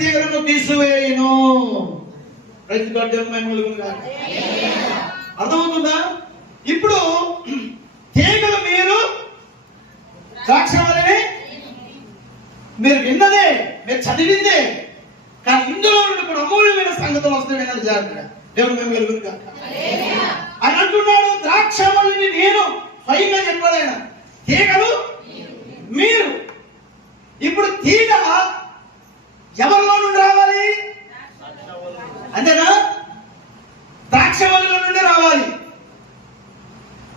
తీగలను తీసివేయను. అర్థమవుతుందా? ఇప్పుడు తీగలు మీరు ద్రాక్షవల్లిని మీరు విన్నదే, మీరు చదివిందే, కానీ ఇందులో నుండి ఇప్పుడు అమూల్యమైన సంగతులు వస్తాయి. జాగ్రత్త. దేవుడు మేము వెలుగును కాక అని అంటున్నాడు. ద్రాక్షవల్లిని నేను, స్వయంగా చెప్పాడు ఆయన. తీగలు మీరు. ఇప్పుడు తీగ ఎవరిలో నుండి రావాలి? అంతేనా? ద్రాక్షవల్లిలో నుండి రావాలి.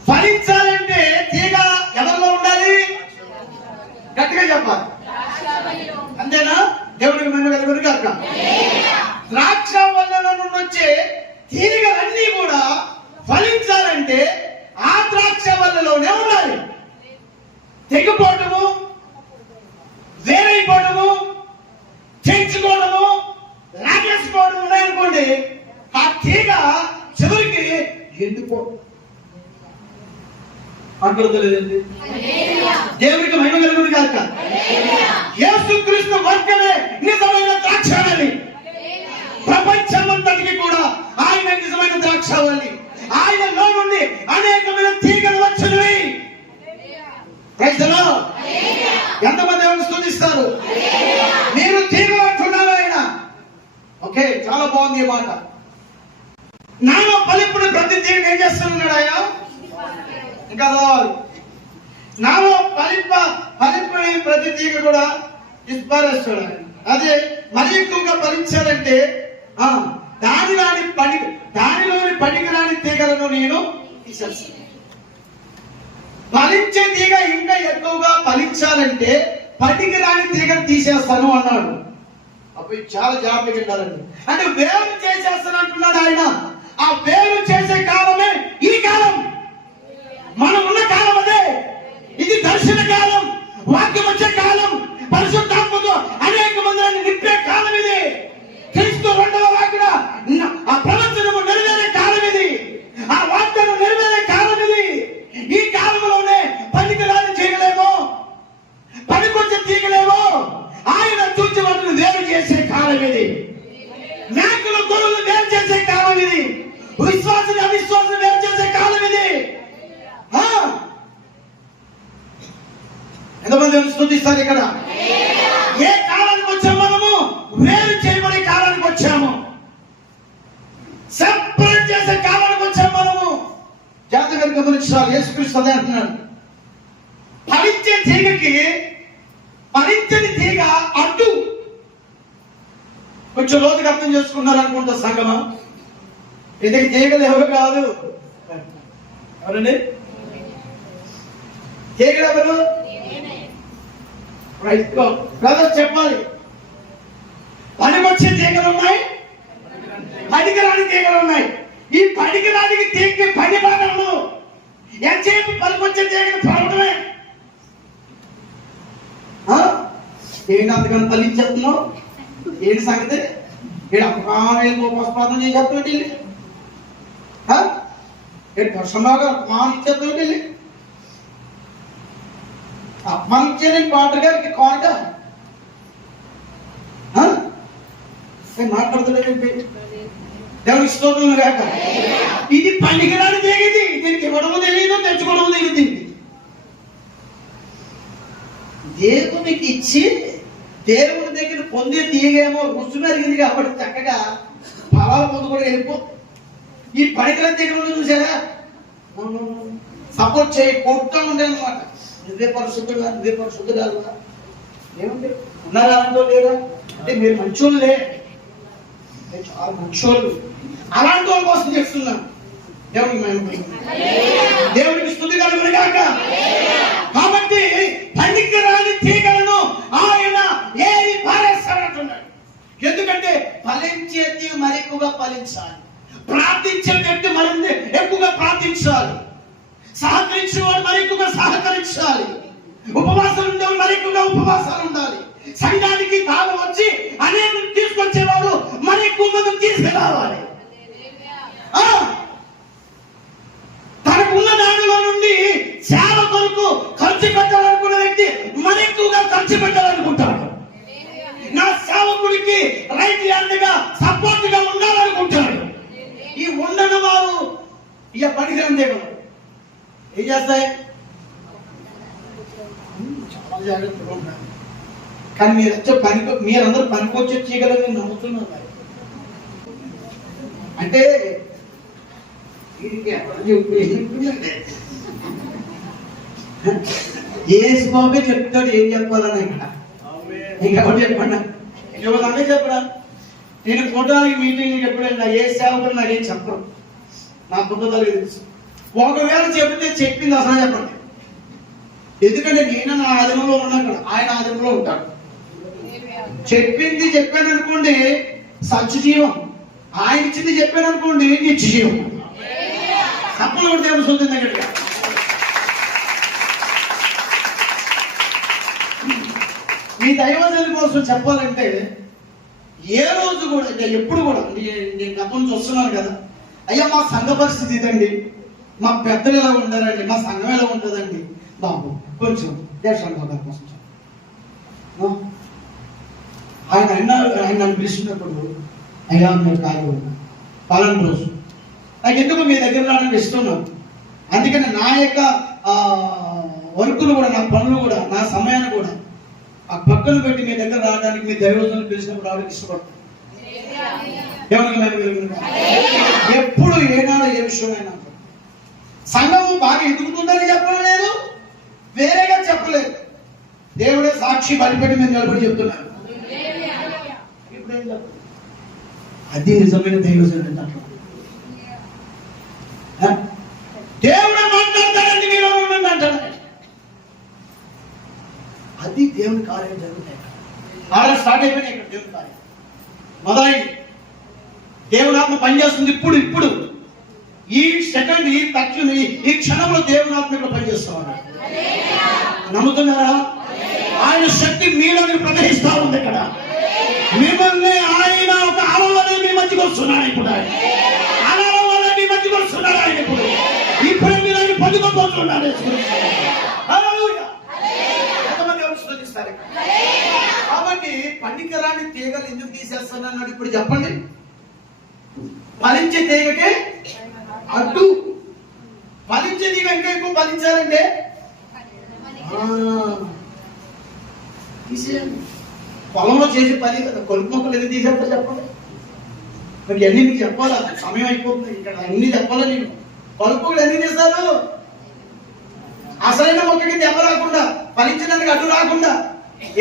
ఫలించాలంటే తీగ ఎవరిలో ఉండాలి? గట్టిగా చెప్పాలి. అంతేనా? దేవుడికి మేము వెలుగును కాక. ద్రాక్షవల్లిలో నుండి వచ్చే తీగలన్నీ కూడా ఫలించాలంటే ఆ ద్రాక్షవల్లిలోనే ఉండాలి. తెగిపోవటము, వేరైపోవడము, చేయించుకోవడము, లాగేసుకోవడం ఉన్నాయనుకోండి, ఆ తీగ చివరికి ఎండిపో అంటులేదండి. దేవుడికి మహిమ కలుగును కాక. యేసుక్రీస్తు వర్గమే నిజమైన ద్రాక్షవల్లి. ప్రపంచమంతటికి కూడా ఆయన నిజమైన ద్రాక్షవల్లి. ఆయనలో నుండి అనేకమైన తీగలు వచ్చినవి. ఎంతమంది ఎవరు స్తుతిస్తారు? మీరు తీగలు అంటున్నారు ఆయన. ఓకే, చాలా బాగుంది ఈ మాట. నాలో ఫలింపుని ప్రతి తీగను ఏం చేస్తున్నాడు ఆయన? ఇంకా రావాలి. నాలో ఫలింపుని ప్రతి తీగ కూడా ఇస్పారేస్తాడు ఆయన. అదే మరి ఎక్కువగా ఫలించాలంటే దానిలోని పనికిరాని తీగలను నేను తీసేస్తాను. ఫలించే తీగ ఇంకా ఎక్కువగా ఫలించాలంటే పనికిరాని తీగను తీసేస్తాను అన్నాడు. అప్పుడు చాలా జాగ్రత్తగా ఉండాలండి. అంటే వేరు చేసేస్తాను అంటున్నాడు ఆయన. ఆ వేరు చేసే కాలమే ఈ కాలం. మనం ఉన్న కాలం అదే. ఇది దర్శన కాలం, వాక్యం వచ్చే కాలం, పరిశుద్ధాత్మతో అనేక మందిని నింపే కాలం ఇది. క్రీస్తు రెండవ వాక్య ఆ ప్రవచనము నెరవేరే కాలం ఇది. ఆ వాక్యం నెరవేరే కాలం ఇది. ఈ కాలంలోనే పనికిరాని తీగలేమో, పనికొచ్చే తీగలేమో ఆయన చూచి వాటిని వేరు చేసే కాలం ఇది. మేకలు గొర్రెలు వేరు చేసే కాలం ఇది. విశ్వాసం అవిశ్వాసం వేరు చేసే కాలం ఇది. ఎంతమంది స్తుతిస్తారు ఇక్కడ? ఏ కాలానికి వచ్చాము? మనము వేరు చేయబడే కాలానికి వచ్చాము. సెపరేట్ చేసే కాలానికి వచ్చాము మనము. జాతకాన్ని గమనించాలి. యేసుక్రీస్తు అదే అంటున్నాడు. ఫలించే తీగకి ఫలించని తీగ అడ్డు. కొంచెం లోతుగా అర్థం చేసుకున్నారు అనుకుంటా సంగమా. ఇది తీగలు ఎవరు కాదు. ఎవరండి తీగలు? ఎవరు? బ్రదర్ చెప్పాలి. పనికొచ్చే తీగలు ఉన్నాయి, పనికిరాని తీగలు ఉన్నాయి. ఈ పనికిరానికి తీగకి పని భాగంలో ఎంతసేపు పనికొచ్చే తీగలు పడవడమే. ఏంటి అంతకన్నా ఫలించేస్తున్నావు? ఏంటి సంగతి? ఏంటి అపమానం చేసేస్తాడు? ఏంటి వర్షంలాగా అపమానం ఇచ్చేస్తాడు? అపమానించే పాటర్ గారికి కానుక మాట్లాడుతున్నాడు. దేవుడికి స్తోత్రం కాక. ఇది పనికిరాని తీగది. దీనికి ఇవ్వడము తెలియదు, తెచ్చుకోవడము తెలియదు. దేవునికి ఇచ్చి దేవుడి దగ్గర పొందే తీగేమో రుచి పెరిగింది కాబట్టి చక్కగా ఫలాలు పొందుకొని వెళ్ళిపో. ఈ పనికిరాని తీగలు చూసారా? సపోర్ట్ చేయి, కొట్టా ఉండే అనమాట. నువ్వే పరిశుద్ధుడుగా, నువ్వే పరిశుద్ధుడు కాదుగా. ఏమంటే ఉన్నారా అంటో లేదా అంటే మీరు మంచోళ్ళే, చాలా మంచోళ్ళు. అలాంటి వాళ్ళ కోసం చేస్తున్నాను. దేవుడికి స్తుతి కలుగును గాక. కాబట్టి పనికిరాని తీగలను ఆయన ఏది పారేస్తాడంటున్నాడు. ఎందుకంటే ఫలించే తీగ మరి ఎక్కువగా ఫలించాలి. ప్రార్థించే వ్యక్తి మరింత ఎక్కువగా ప్రార్థించాలి. సహకరించేవాడు మరి ఎక్కువగా సహకరించాలి. ఉపవాసాలు ఉండేవాడు మరి ఎక్కువగా ఉపవాసాలు ఉండాలి. సంఘానికి కాలం వచ్చి అనేకులు తీసుకొచ్చేవాడు మరి ఎక్కువ మంది తీసుకురావాలి. తనకున్న దానిలో నుండి సేవ కొరకు ఖర్చు పెట్టాలనుకున్న వ్యక్తి మరి ఎక్కువగా ఖర్చు పెట్టాలనుకుంటాడు. నా సేవకుడికి దేవునికి రైట్ హ్యాండ్ గా సపోర్ట్ గా ఉండాలనుకుంటాడు. ఈ ఉండని వారు ఇక పనికిరాని దేవుడు ఏం చేస్తాయి? చాలా జాగ్రత్తగా ఉంటారు. కానీ మీరందరూ పనికొచ్చే చేయగలని నేను నమ్ముతున్నాను. అంటే యేసు బాబే చెప్తాడు ఏం చెప్పాలని. ఇంకెవరు చెప్పండి? ఎవరు చెప్పడా? నేను ఫోటోలకి మీటింగ్ ఎప్పుడైనా ఏ సేవకులు నాకేం చెప్పరు, నా పుట్టదలకి తెలుసు. ఒకవేళ చెప్తే చెప్పింది అసలు చెప్పండి. ఎందుకంటే నేను నా ఆధీనంలో ఉన్నాను, ఆయన ఆధీనంలో ఉంటాడు. చెప్పింది చెప్పాను అనుకోండి సత్యజీవం, ఆయన ఇచ్చింది చెప్పాను అనుకోండి నిత్యజీవం. తప్పలు కూడా దేవుడు సొంతం దగ్గర. మీ దైవజనుల కోసం చెప్పాలంటే ఏ రోజు కూడా ఎప్పుడు కూడా నేను గతం నుంచి వస్తున్నాను కదా, అయ్యా మా సంఘ పరిస్థితి ఇదండి, మా పెద్దలు ఎలా ఉంటారండి, మా సంఘం ఎలా ఉంటుందండి బాబు, కొంచెం దేశాల కోసం ఆయన నన్ను పిలిచినప్పుడు, అయ్యా మీరు కాదు పలానా రోజు నాకు ఎందుకు మీ దగ్గర రావడానికి ఇష్టం నాకు. అందుకని నా యొక్క వర్కులు కూడా, నా పనులు కూడా, నా సమయాన్ని కూడా ఆ పక్కన పెట్టి మీ దగ్గర రావడానికి, మీ దైవజనులు పిలిచినప్పుడు రావడానికి ఇష్టపడతాను. ఎప్పుడు ఏనాడో ఏ విషయమైనా సంఘము బాగా ఎదుగుతుందని చెప్పలేదు, వేరేగా చెప్పలేదు. దేవుడే సాక్షి బలిపెట్టి మీరు నిలబడి చెప్తున్నారు. అది నిజమైన దైవజనుడు. దేవుడు మాట్లాడతాడండి, మీరు ఉండండి అంటాడు. అది దేవుని కార్యం జరుగుతాయి. ఆల్రెడీ స్టార్ట్ అయిపోయినాయి ఇక్కడ దేవుని కార్యం మొదలైంది. దేవుని ఆత్మ పనిచేస్తుంది ఇప్పుడు ఈ సెకండ్, ఈ తక్షణ, ఈ క్షణంలో దేవుని ఆత్మ ఇక్కడ పనిచేస్తామని నమ్ముతున్నారా? ఆయన శక్తి మీలోని ప్రవహిస్తా ఉంది. ఇక్కడ మిమ్మల్ని ఆయన ఒక అలవలే మీ మధ్యకి వస్తున్నాడు. ఇప్పుడు అలవలే మీ మధ్యకి వస్తున్నాడు ఆయన. ఇప్పుడు మీరు ఆయన పొందుకోబోతున్నాడు. కాబట్టి పనికిరాని తీగలు ఎందుకు తీసేస్తానన్నాడు ఇప్పుడు చెప్పండి. ఫలించే తీగకే అడ్డు. ఫలించే తీగ ఇంకా ఎక్కువ ఫలించాలంటే తీసేయండి. పొలంలో చేసే పని కదా, కొలుపు మొక్కలు ఎందుకు తీసేస్తా చెప్పండి. మరి అన్ని మీకు చెప్పాలా? సమయం అయిపోతుంది. ఇక్కడ అన్ని చెప్పాలా? నేను కొలుపు మొక్కలు ఎందుకు తీస్తారు? అసలైన మొక్కకి దెబ్బ రాకుండా, ఫలించడానికి అడ్డు రాకుండా.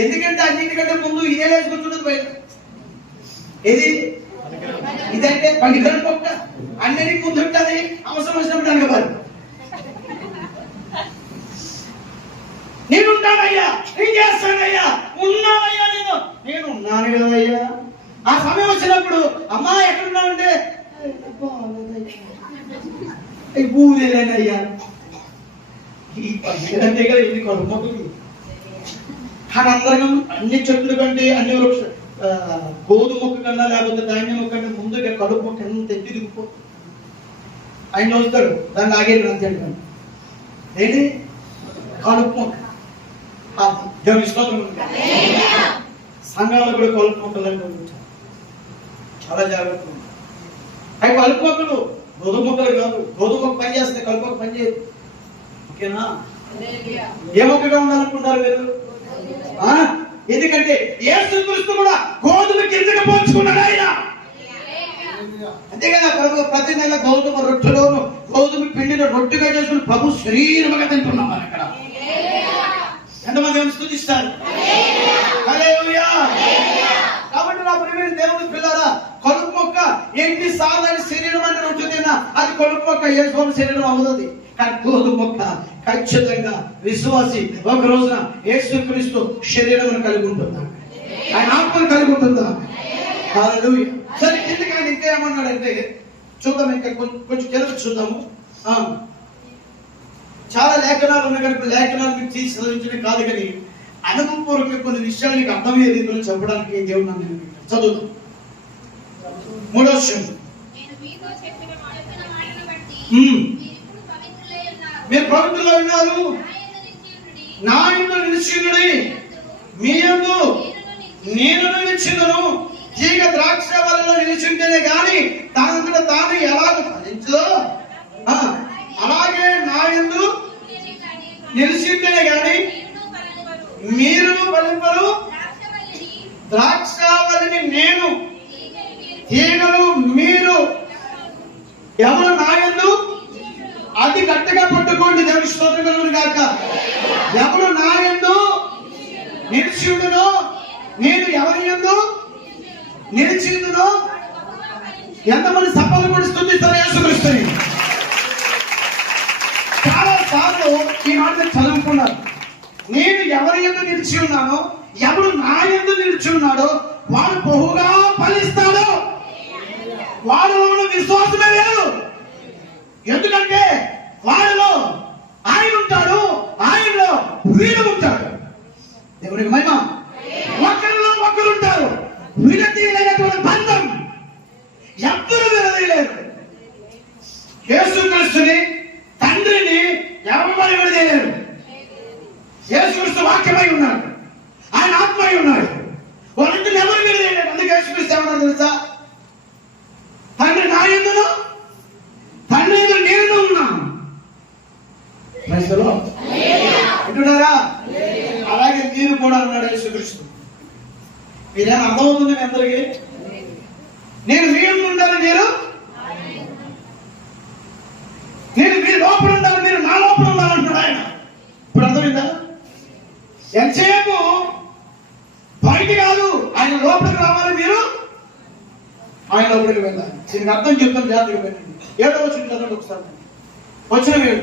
ఎందుకంటే అన్నింటికంటే ముందు ఇదే వేసుకొచ్చున్నది బయట. ఏది ఇదంటే పనికిరాని మొక్క, అన్నిటికి ముందు ఉంటుంది. అవసరం వచ్చినప్పుడు అనగబారు. నేనున్నానయ్యా, నేను చేస్తానయ్యా, ఉన్నానయ్యా, నేను ఉన్నాను కదయ్యా. ఆ సమయం వచ్చినప్పుడు అమ్మా ఎక్కడున్నావంటే ఊరేలేనయ్యా. ఈ పనికిరంతే కదా ఇది కలుపు మొక్కలు. కానీ అందరం అన్ని చెట్లు కంటే, అన్ని వృక్ష గోధుమ మొక్క కన్నా లేకపోతే ధాన్యం మొక్క కంటే ముందుగా కలుపు మొక్క ఎంత ఎత్తి దిగిపోతుంది. ఆయన వస్తాడు, దాన్ని ఆగేది అంతే. ఏంటి కలుపు మొక్క? దేవుని స్తోత్రం. సంఘాలు కూడా కలుపు మొక్కలు చాలా జాగ్రత్తగా ఉంటాయి. అవి కలుపు మొక్కలు గోధుమ మొక్కలు కాదు. గోధుమ మొక్క పని చేస్తే కలుపు మొక్క పని చేయదు. ఓకేనా? ఏ మొక్కగా ఉండాలనుకుంటారు మీరు? ఎందుకంటే యేసుక్రీస్తు కూడా గోధుమ కిందగా పోల్చుకున్నాడు ఆయన. అంతే కదా, ప్రతి నెల గోధుమ రొట్టెలోను గోధుమ పిండిన రొట్టెగా చేసుకుని ప్రభు శరీరముగా తింటున్నాం మనం ఇక్కడ. ఎంతమంది ఏమి స్తుతిస్తారు? హల్లెలూయా. కాబట్టి నా ప్రియమైన దేవుని పిల్లరా, కలుపు మొక్క ఎన్నిసార్లు ఆయన శరీరం అంటే రొట్టె తిన్నా అది కలుపు మొక్క యేసు శరీరం అవుతుంది. కానీ గోధుమ మొక్క ఖచ్చితంగా విశ్వాసి ఒక రోజున యేసుక్రీస్తు శరీరం కలిగి ఉంటుందా? ఆయన ఆత్మను కలిగి ఉంటుందా? హల్లెలూయా. సరే, కిందకి ఆయన ఇంకా ఏమన్నాడంటే చూద్దాం, ఇంకా కొంచెం కిందకి చూద్దాము. చాలా లేఖనాలు ఉన్నాయి కనుక లేఖనాలు మీకు తీసి చదివించడం కాదు, కానీ అనుభవపూర్వక కొన్ని విషయాలు నీకు అర్థమయ్యే రీతిలో చెప్పడానికి దేవుడు నన్ను చదువుతాం. 3వ వచనం, మీరు పవిత్రులై ఉన్నారు, నా యందు నిలిచియుండుడి, మీ యందు నేను నిలిచియుందును, తీగ ద్రాక్ష వలలో నిలిచింటేనే గాని తానంతట తాను ఎలాగ ఫలించదో అలాగే నా యందు నిలిచింటేనే గాని మీరు ఫలింపరు. ద్రాక్షావళిని నేను, తీగలు మీరు. ఎవరు నా యందు? అది గట్టిగా పట్టుకోండి. దేవుని స్తోత్రం కలుగును గాక. ఎవరు నా యందు నిలిచిండునో, నేను ఎవరి యందు నిలిచిండునో. ఎంతమంది సఫలం కూడా స్తుతిస్తారు యేసుక్రీస్తుని. చాలా సార్లు ఈ మాట చదువుకున్నారు. నేను ఎవరి యందు నిలిచి ఉన్నానో, ఎవరు నా యందు నిలిచి ఉన్నాడో వాడు బహుగా ఫలిస్తాడు. వాడిలో ఉన్న విశ్వాసమే లేదు. ఎందుకంటే వాడిలో ఆయన ఉంటాడు, ఆయనలో వీడు ఉంటాడు. దేవునికి మహిమ. ఒకరిలో ఒకరు ఉంటారు. విడతీయలేనటువంటి బంధం ఎవ్వరూ విడదీయలేరు. యేసుక్రీస్తుని తండ్రిని ఎవరు విడదీయలేరు. యేసుక్రీస్తు వాక్యమై ఉన్నాడు, ఆయన ఆత్మై ఉన్నాడు. వాళ్ళందరూ ఎవరు విడదీయలేరు. అందుకే యేసుక్రీస్తు ఏమన్నా తెలుసా? తండ్రి నా యందును, తండ్రి యందు నేను ఉన్నాను. అంటున్నారా? అలాగే మీరు కూడా అన్నాడు యేసుక్రీస్తు. మీరేమో అర్థమవుతుంది మీ అందరికీ? నేను మీ ఉండాలి, నేను మీ లోపల ఉండాలి, మీరు నా లోపల ఉండాలంటున్నాడు ఆయన. ఇప్పుడు అర్థమైందా? ఎంతసేపు బయట కాదు, ఆయన లోపలికి రావాలి, మీరు ఆయన లోపలికి వెళ్ళాలి. దీనికి అర్థం చెప్తాను, జాగ్రత్తగా వెళ్ళండి. 7వ వచనం చదవండి ఒకసారి. వచ్చిన మీరు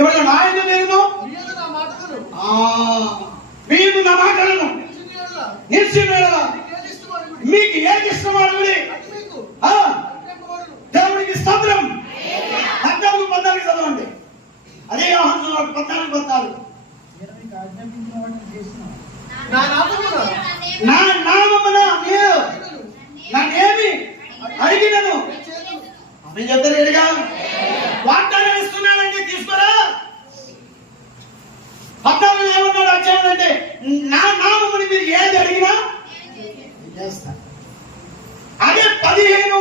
ఎవరు నా యందు నేను, మీరు నా మాటలను నిలిచిన మీకు ఏది ఇష్టమాడుడి దేవుడికి స్తోత్రం. 14 చదవండి. అదే యోహాను 14 నా నామమున మీరు నన్నేమి అడిగినను అవి చెప్తారుగా. వాగ్దానం ఇస్తున్నానండి, తీసుకోరా. 14 ఏమన్నాడు అధ్యాయంటే, నా నామముని మీరు ఏది అడిగినా చేస్తా. అదే 15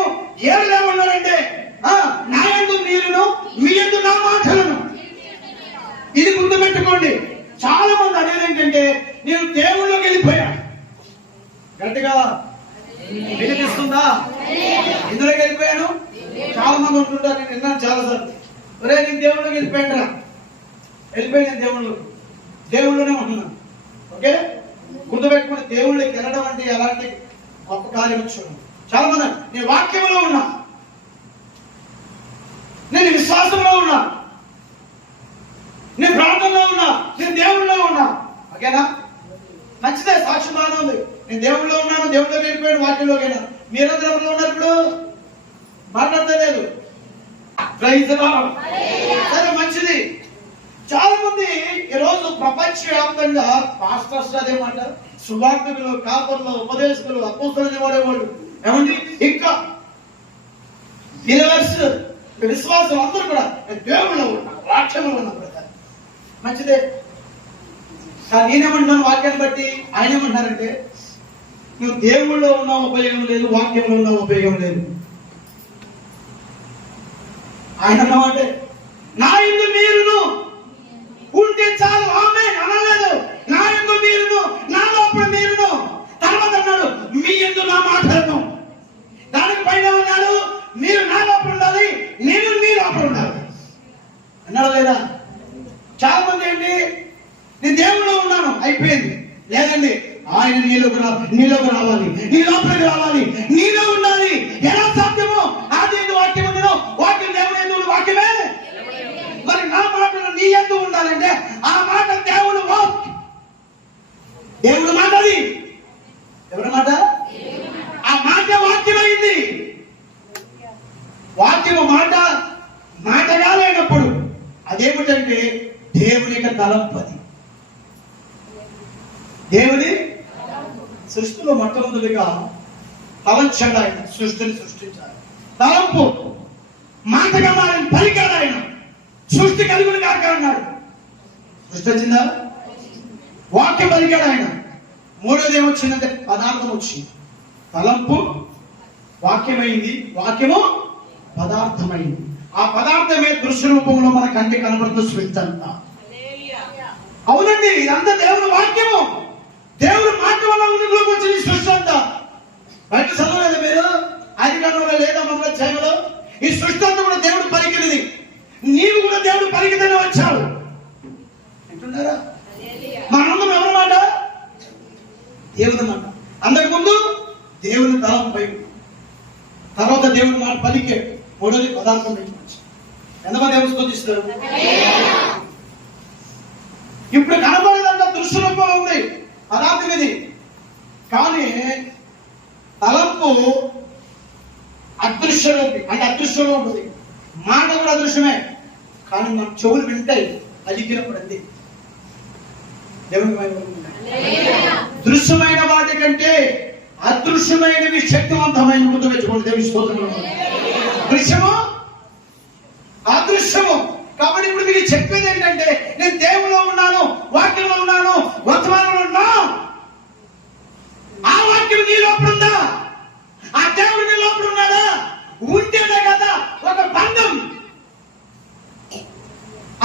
ఏమన్నారంటే, నా యందు మీరును, మీ యందు నా మాటలను. ఇది గుర్తుపెట్టుకోండి. చాలా మంది అనేది ఏంటంటే, నేను దేవుళ్ళలోకి వెళ్ళిపోయాను. గట్టిగా వినిపిస్తుందా? ఇందులోకి వెళ్ళిపోయాను. చాలా మంది ఉంటుంటారు. నేను విన్నాను చాలా సార్లు. ఒరే నేను దేవుళ్ళకి వెళ్ళిపోయాను రా, వెళ్ళిపోయాను దేవుళ్ళలోనే ఉంటున్నాను. ఓకే, గుర్తుపెట్టుకుని దేవుళ్ళకి వెళ్ళడం అంటే ఎలాంటి గొప్ప కార్యం వచ్చాను. చాలా మంది నేను వాక్యంలో ఉన్నా, నేను విశ్వాసంలో ఉన్నా, నేను ప్రార్థనలో ఉన్నా, నేను దేవుళ్ళలో ఉన్నా. ఓకేనా? మంచిదే, సాక్షి బాగానే ఉంది. నేను దేవుళ్ళలో ఉన్నాను, దేవుళ్ళలోకి వెళ్ళిపోయాను, వాక్యంలోకి వెళ్ళాను. మీరందరూ ఎవరిలో ఉన్నారు? ఇప్పుడు మాట్లాడలేదు. సరే, మంచిది. చాలా మంది ఈరోజు ప్రపంచవ్యాప్తంగా పాస్టర్స్ అదేమాట, సువార్తికులు, కాపర్లు, ఉపదేశకులు, అపోస్తలులు వాడేవాళ్ళు ఏమండి, ఇంకా బిలీవర్స్, విశ్వాసం అందరూ కూడా దేవుళ్ళలో ఉన్నారు, వాక్యంలో ఉన్నారు. మంచిదే. కానీ నేనేమంటున్నాను, వాక్యాన్ని బట్టి ఆయన ఏమంటున్నారంటే, నువ్వు దేవుళ్ళలో ఉన్న ఉపయోగం లేదు, వాక్యంలో ఉన్న ఉపయోగం లేదు. ఆయన అన్నమాట, నా యందు మీరును ఉంటే చాలు. ఆమె అనలేదు. నా యందు మీరును, నా లోపల మీరును. తర్వాత అన్నాడు, మీ యందు నా మాటలను. దానికి పైన ఉన్నాడు, మీరు నా లోపల ఉండాలి, నేను మీ లోపల ఉండాలి అన్నాడు లేదా? చాలా మంది ఏంటి, నేను దేవుళ్ళలో ఉన్నాను, అయిపోయింది. లేదండి, ఆయన నీలోకి రావాలి, నీ లోపలికి రావాలి, నీలో ఉండాలి. ఎలా సాధ్యమో? ఆది యందు వాక్యం ఉందో, వాక్యం దేవుడు యందు వాక్యమే. మరి నా మాటలు నీ యందు ఉండాలంటే ఆ మాట దేవుడు మాట. అది ఎవరి మాట? ఆ మాట వాక్యమైంది. వాక్యము మాటగా లేనప్పుడు అదేమిటంటే దేవుని యొక్క తలంపది. దేవుని సృష్టిలో మొట్టమొదటిగా తలంచాడు ఆయన, సృష్టిని సృష్టించాడు. తలంపు మాటగా మారిన పలికాడు ఆయన. సృష్టి కలుగుని కాక అన్నాడు. సృష్టి వచ్చిందా? వాక్యం పలికాడు ఆయన. మూడోది ఏమొచ్చిందంటే పదార్థం వచ్చింది. తలంపు వాక్యమైంది, వాక్యము పదార్థమైంది. ఆ పదార్థమే దృశ్య రూపంలో మన కంటి కనబడుతూ స్విచ్ అంతా. అవునండి, ఇదంతా దేవుని వాక్యము. దేవుడు మాట వల్ల ఉన్నలోకి వచ్చిన సృష్టి అంతా. బయట చదవలేదు మీరు? ఆదికాండంలో లేదా మొదల అధ్యాయంలో ఈ సృష్టి అంతా కూడా దేవుడు పలికినది. నీవు కూడా దేవుడు పలికితేనే వచ్చాడు. వింటున్నారా? మనందరం ఎవరి మాట? దేవుని మాట. అంతకుముందు దేవుని తలంపై, తర్వాత దేవుని మాట పలికే. మూడోది పదార్థం. ఎంతమంది దేవుని స్తుతిస్తారు? ఇప్పుడు కనబడేదంతా దృశ్య రూపంలో ఉంది, పదార్థం ఇది. కానీ తలంపు అదృశ్య రూపి, అంటే అదృశ్యంలో ఉంటుంది. మాట కూడా అదృశ్యమే, కానీ మన చెవులు వింటాయి అలిగినప్పుడు. అంతే. దేవుని దృశ్యమైన వాటి కంటే అదృశ్యమైనవి శక్తివంతమైన గుర్తుపెట్టుకోండి. దేవుని స్తోత్రం. దృశ్యము అదృశ్యము. కాబట్టి ఇప్పుడు మీకు చెప్పేది ఏంటంటే, నేను దేవులో ఉన్నాను, వాక్యంలో ఉన్నాను, వర్తమానంలో ఉన్నా. ఆ వాక్యం నీ లోపల ఉందా? ఆ దేవుడు నీ లోపల ఉన్నాడా? ఉంటేనే కదా ఒక బంధం.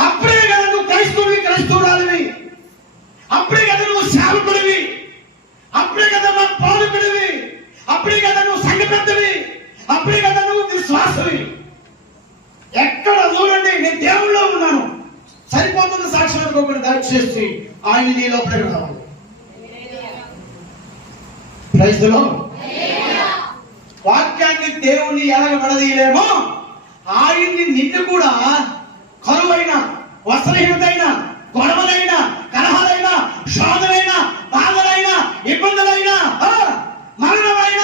అప్పుడే కదా నువ్వు క్రైస్తవురాలివి. అప్పుడే కదా నువ్వు సేవకుడివి. అప్పుడే కదా నువ్వు పాలకుడివి. అప్పుడే కదా నువ్వు సంఘ పెద్దవి. అప్పుడే కదా నువ్వు విశ్వాసవి. ఎక్కడ చూడండి, నేను దేవుళ్ళో ఉన్నాను సరిపోతుంది సాక్ష్యం అనుకోకుండా దయచేసి ఆయన నీ లోపలికి రావాలి. Praise the Lord. వాక్యాన్ని దేవుణ్ణి ఎలాగ విడదీయలేమో, ఆయన్ని నిన్ను కూడా కరువైన, వస్త్రహీనతైన, గొడవలైన, కలహాలైన, శోధనైన, బాధలైన, ఇబ్బందులైన, మరణమైన,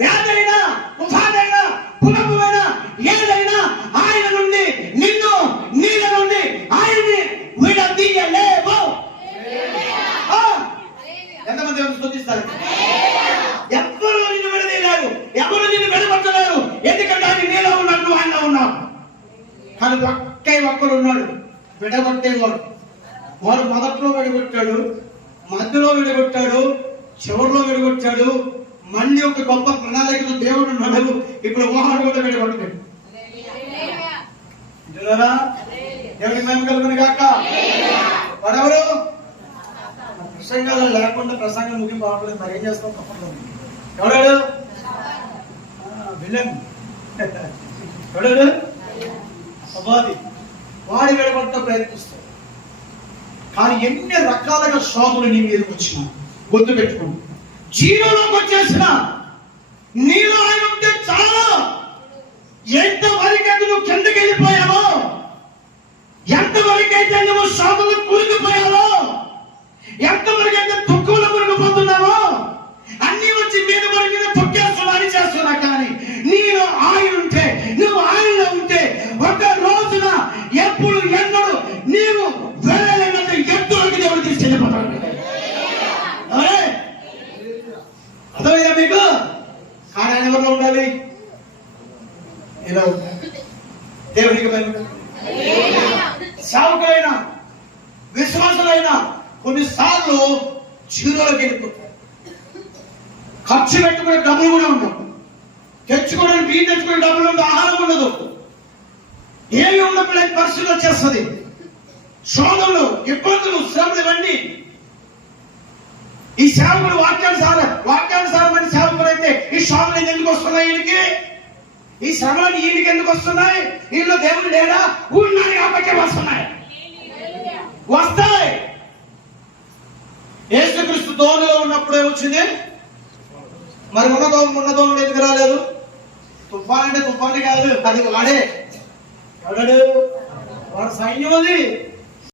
వ్యాధైన, తుఫానైన, భూకంపమైన, ఏదైనా ఆయన నుండి నిన్ను, నీళ్ళ నుండి ఆయన్ని విడదీయలేవు. ఎంతమంది దేవుని స్తుతిస్తారు? ఎవరు నిన్ను విడదీయలేరు, ఎవరు నిన్ను విడగొట్టలేరు. ఎందుకంటే ఆయన నీలో ఉన్నాడు, నువ్వు ఆయనలో ఉన్నావు. కానీ ఒక్కరు ఉన్నాడు విడగొట్టేవాడు. వాడు మొదట్లో విడగొట్టాడు, మధ్యలో విడగొట్టాడు, చివరిలో విడగొట్టాడు. మళ్ళీ ఒక గొప్ప ప్రణాళికతో దేవుడు ఉన్నాడు. ఇప్పుడు వాడు కూడా విడగొట్టాడు. దేవుడికి మేము కలుగును గాక. వాడెవరు? ప్రసంగాలు లేకుండా ప్రసంగం ముగింపు అవ్వట్లేదు, మరి ఏం చేస్తాం? తప్పదు. ఎవడాడు? విలన్. ఎవడాడు? అపవాది. వాడి విడగొట్ట ప్రయత్నిస్తాడు. కానీ ఎన్ని రకాలుగా శోధనలు నీ మీదకి వచ్చినా గుర్తు పెట్టుకోండి, జీరోలోకి వచ్చేసిన నీలో ఆయన ఉంటే చాలా. ఎంతవరకైతే నువ్వు కిందకి వెళ్ళిపోయావో, ఎంతవరకైతే నువ్వు శోధనలు కూలిపోయావో, ఎంతవరకైతే దుఃఖంలో మునిగిపోతున్నావో, అన్ని వచ్చి మీద మీద తొక్కేస్తున్నా అని చేస్తున్నా. కానీ నీలో ఆయన ఉంటే, నువ్వు ఆయనలో ఉంటే, ఒక రోజున ఎప్పుడు ఎన్నడు నీవు వెళ్ళలేనంత ఎత్తులోకి దేవుడు తీసుకెళ్ళిపోతాడు. అర్థమైందా మీకు? కానీ ఆయన ఎవరిలో ఉండాలి? ఇలా దేవునికి సేవకులైనా, విశ్వాసులైనా కొన్నిసార్లు జీరోలోకి వెళ్ళిపోతారు. ఖర్చు పెట్టుకునే డబ్బులు కూడా ఉండవు, తెచ్చుకోవడానికి బియ్యం తెచ్చుకునే డబ్బులు ఉండదు, ఆహారం ఉండదు, ఏమి ఉన్నప్పుడు పరిస్థితి వచ్చేస్తుంది. శోధనలు, ఇబ్బందులు, శ్రమలు ఇవన్నీ. ఈ సేవకుడు వాక్యానుసారమైన సేవకుడు అయితే ఈ శోధనలు ఎందుకు వస్తున్నాయి? ఈయనకి ఈ శ్రమలు ఈయనకి ఎందుకు వస్తున్నాయి? వీళ్ళు దేవుడు లేడా? ఉన్నాయి కాబట్టి వస్తున్నాయి, వస్తాయి. యేసుక్రీస్తు దోణిలో ఉన్నప్పుడు ఏమొచ్చింది? మరి ఉన్న దోణుడు ఎందుకు రాలేదు? తుఫాన్ అంటే తుఫాన్ కాదు, అది వాడే. వాడు సైన్యం అది.